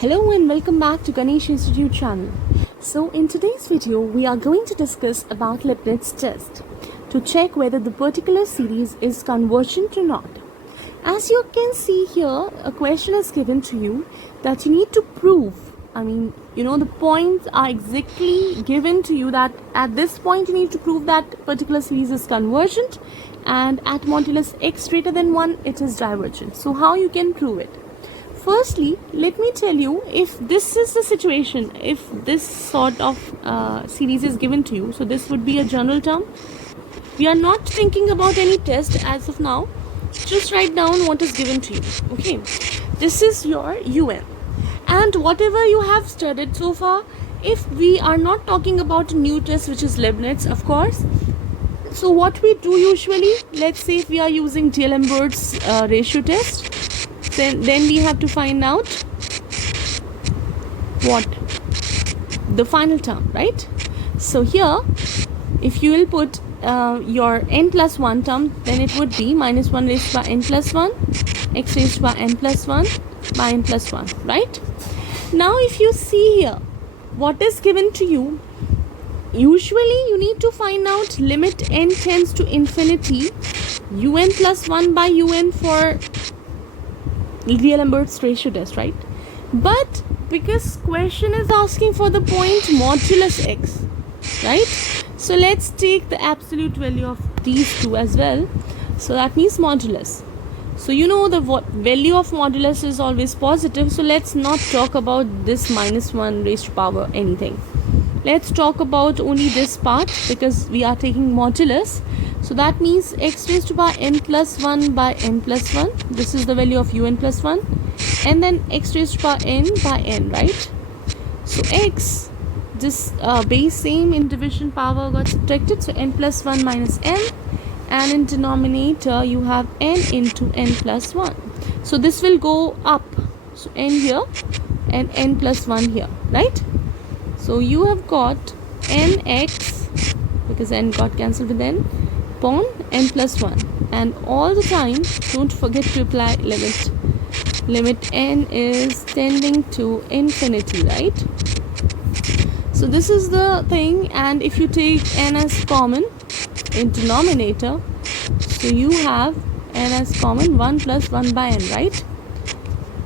Hello and welcome back to Ganesh Institute channel. So in today's video we are going to discuss about Leibniz test to check whether the particular series is convergent or not. As you can see here, a question is given to you that you need to prove. The points are exactly given to you that at this point you need to prove that particular series is convergent and at modulus x greater than 1 it is divergent. So how you can prove it? Firstly, let me tell you, if this is the situation, if this sort of series is given to you, so this would be a general term. We are not thinking about any test as of now. Just write down what is given to you. Okay, this is your UN. And whatever you have studied so far, if we are not talking about a new test, which is Leibniz, of course. So what we do usually, let's say if we are using D'Alembert's ratio test, then we have to find out what the final term, right? So here, if you will put your n plus 1 term, then it would be minus 1 raised by n plus 1, x raised by n plus 1 by n plus 1, right? Now if you see here, what is given to you, usually you need to find out limit n tends to infinity un plus 1 by un for D'Alembert's ratio test, right? But because question is asking for the point modulus x, right? So let's take the absolute value of these two as well. So that means modulus. So you know the value of modulus is always positive. So let's not talk about this minus 1 raised to power anything. Let's talk about only this part because we are taking modulus. So that means x raised to power n plus 1 by n plus 1. This is the value of un plus 1. And then x raised to power n by n, right? So x, this base same in division power got subtracted. So n plus 1 minus n. And in denominator you have n into n plus 1. So this will go up. So n here and n plus 1 here, right? So you have got nx, because n got cancelled with n, upon n plus 1. And all the time, don't forget to apply limit. Limit n is tending to infinity, right? So this is the thing, and if you take n as common in denominator, so you have n as common 1 plus 1 by n, right?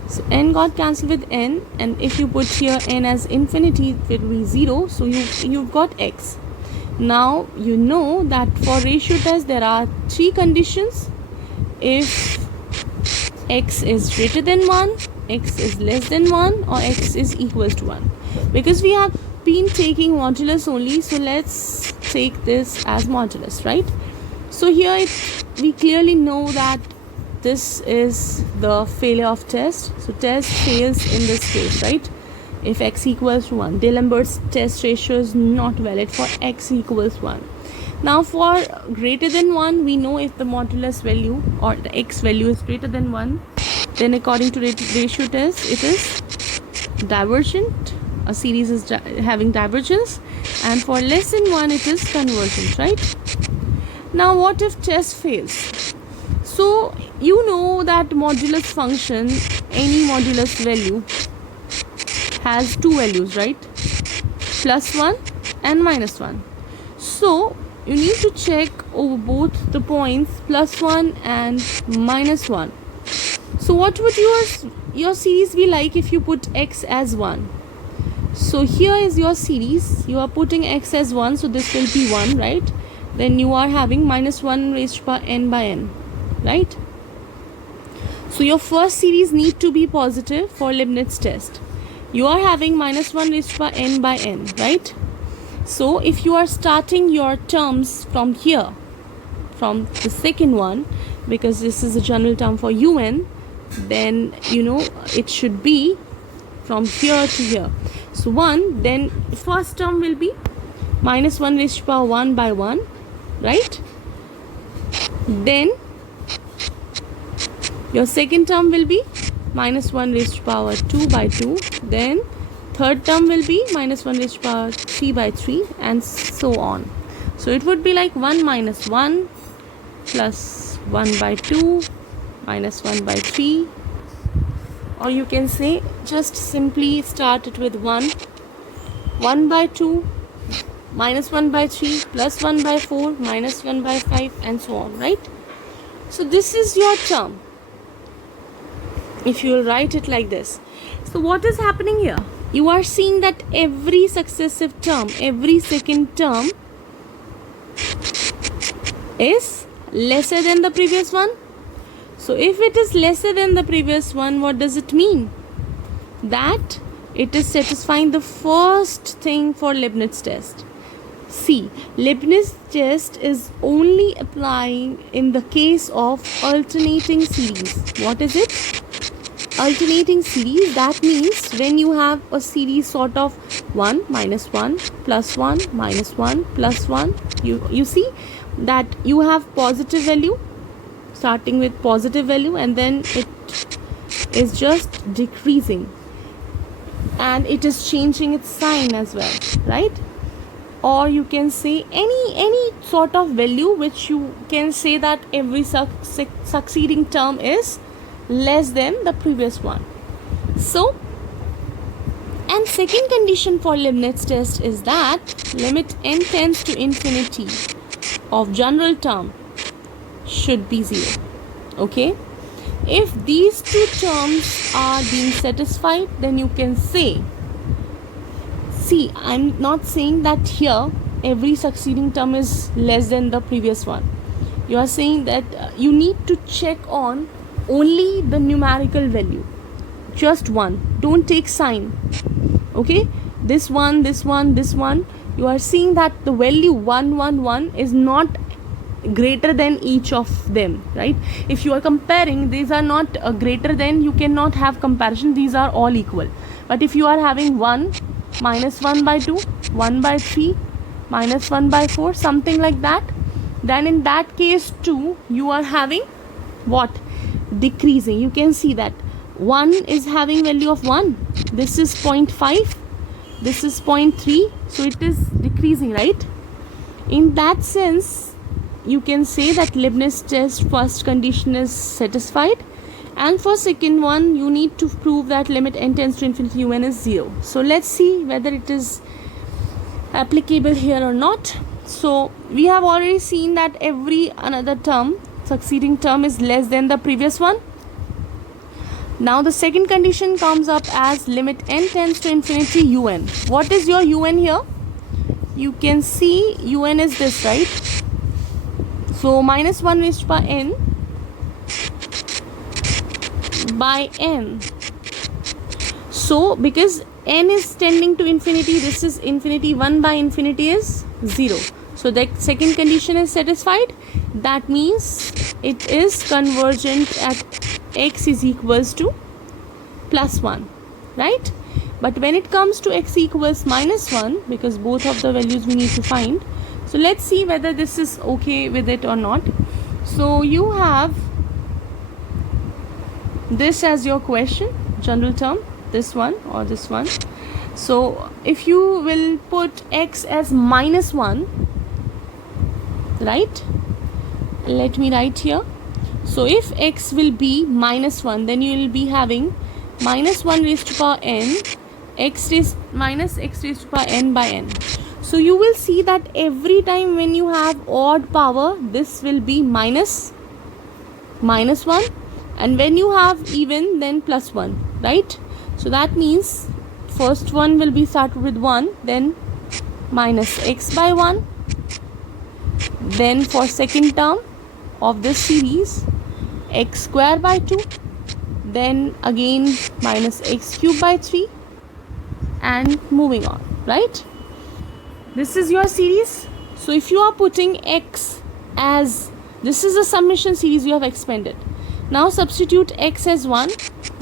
So n got cancelled with n, and if you put here n as infinity, it will be 0. So you've got x. Now you know that for ratio test there are 3 conditions. If x is greater than 1, x is less than 1, or x is equals to 1. Because we have been taking modulus only, so let's take this as modulus, right? So here we clearly know that this is the failure of test. So test fails in this case, right? If x equals to 1. D'Alembert's test ratio is not valid for x equals 1. Now for greater than 1, we know if the modulus value or the x value is greater than 1, then according to ratio test, it is divergent. A series is having divergence. And for less than 1, it is convergent, right? Now what if test fails? So you know that modulus function, any modulus value has 2 values, right? Plus 1 and minus 1. So you need to check over both the points plus 1 and minus 1. So what would your series be like if you put x as 1? So here is your series. You are putting x as 1, so this will be 1, right? Then you are having minus 1 raised to power n by n, right? So your first series need to be positive for Leibniz test. You are having minus 1 raised to power n by n, right? So if you are starting your terms from here, from the second one, because this is a general term for un, then you know it should be from here to here. So 1, then first term will be minus 1 raised to power 1 by 1, right? Then your second term will be minus 1 raised to power 2 by 2. Then third term will be minus 1 raised to power 3 by 3, and so on. So it would be like 1 minus 1 plus 1 by 2 minus 1 by 3 or you can say just simply start it with 1, 1 by 2, minus 1 by 3, plus 1 by 4, minus 1 by 5, and so on, right? So this is your term, if you will write it like this. So what is happening here? You are seeing that every successive term, every second term is lesser than the previous one. So if it is lesser than the previous one, what does it mean? That it is satisfying the first thing for Leibniz test. See, Leibniz test is only applying in the case of alternating series. What is it? Alternating series, that means when you have a series sort of 1 minus 1 plus 1 minus 1 plus 1, you see that you have positive value, starting with positive value, and then it is just decreasing and it is changing its sign as well, right? Or you can say any sort of value which you can say that every succeeding term is less than the previous one. So, and second condition for Leibniz test is that limit n tends to infinity of general term should be 0. Okay, if these two terms are being satisfied, then you can say, see, I'm not saying that here every succeeding term is less than the previous one. You are saying that you need to check on only the numerical value, just one, don't take sign. Okay, this one, this one, this one, you are seeing that the value 111 is not greater than each of them, right? If you are comparing, these are not greater than, you cannot have comparison, these are all equal. But if you are having 1 minus 1 by 2, 1 by 3, minus 1 by 4, something like that, then in that case too you are having what? Decreasing. You can see that 1 is having value of 1, this is 0.5, this is 0.3, so it is decreasing, right? In that sense, you can say that Leibniz test first condition is satisfied, and for second one you need to prove that limit n tends to infinity un is 0. So let's see whether it is applicable here or not. So we have already seen that every another term, succeeding term, is less than the previous one. Now the second condition comes up as limit n tends to infinity un. What is your un here? You can see un is this, right? So minus 1 raised to power n by n. So because n is tending to infinity, this is infinity, 1 by infinity is 0. So the second condition is satisfied. That means it is convergent at x is equals to plus 1, right? But when it comes to x equals minus 1, because both of the values we need to find, so let's see whether this is okay with it or not. So you have this as your question, general term, this one or this one. So if you will put x as minus 1, right? Let me write here. So if x will be minus 1, then you will be having minus 1 raised to power n, x raised minus x raised to power n by n. So you will see that every time when you have odd power, this will be minus 1, and when you have even, then plus 1, right? So that means first one will be started with 1, then minus x by 1, then for second term of this series, x square by 2, then again minus x cube by 3, and moving on, right? This is your series. So if you are putting x as, this is a summation series you have expanded. Now substitute x as 1,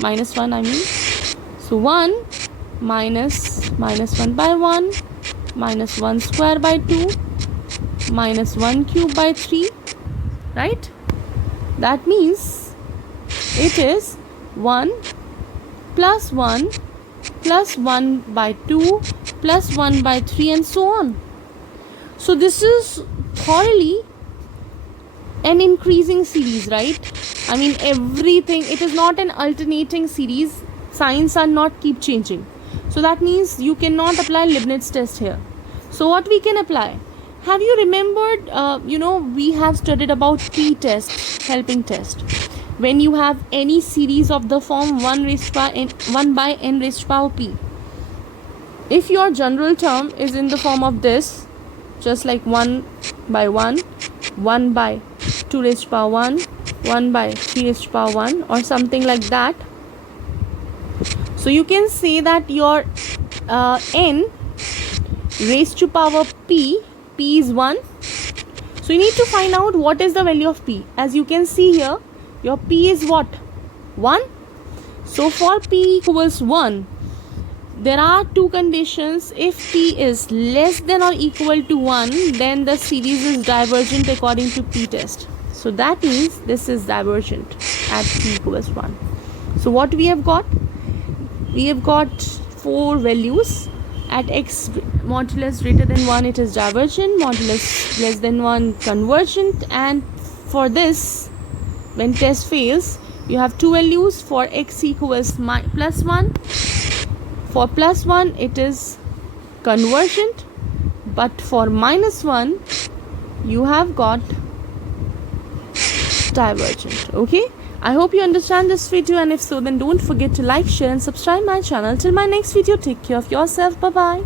minus 1 I mean. So 1 minus 1 by 1, minus 1 square by 2, minus 1 cube by 3, right? That means it is 1 plus 1 plus 1 by 2 plus 1 by 3 and so on. So this is thoroughly an increasing series, right? I mean everything, it is not an alternating series. signs are not keep changing. So that means you cannot apply Leibniz test here. So what we can apply? Have you remembered, we have studied about t-test, helping test. When you have any series of the form 1 by n raised to power p. If your general term is in the form of this, just like 1 by 1, 1 by 2 raised to power 1, 1 by 3 raised to power 1 or something like that. So you can say that your n raised to power p is 1. So you need to find out what is the value of p. As you can see here, your p is what? 1. So for p equals 1, there are two conditions. If p is less than or equal to 1, then the series is divergent according to t-test. So that means this is divergent at p equals 1. So what we have got? We have got 4 values. At x modulus greater than 1, it is divergent, modulus less than 1 convergent, and for this, when test fails, you have 2 values. For x equals plus 1, for plus 1 it is convergent, but for minus 1 you have got divergent. Okay, I hope you understand this video, and if so, then don't forget to like, share and subscribe my channel. Till my next video, take care of yourself. Bye bye.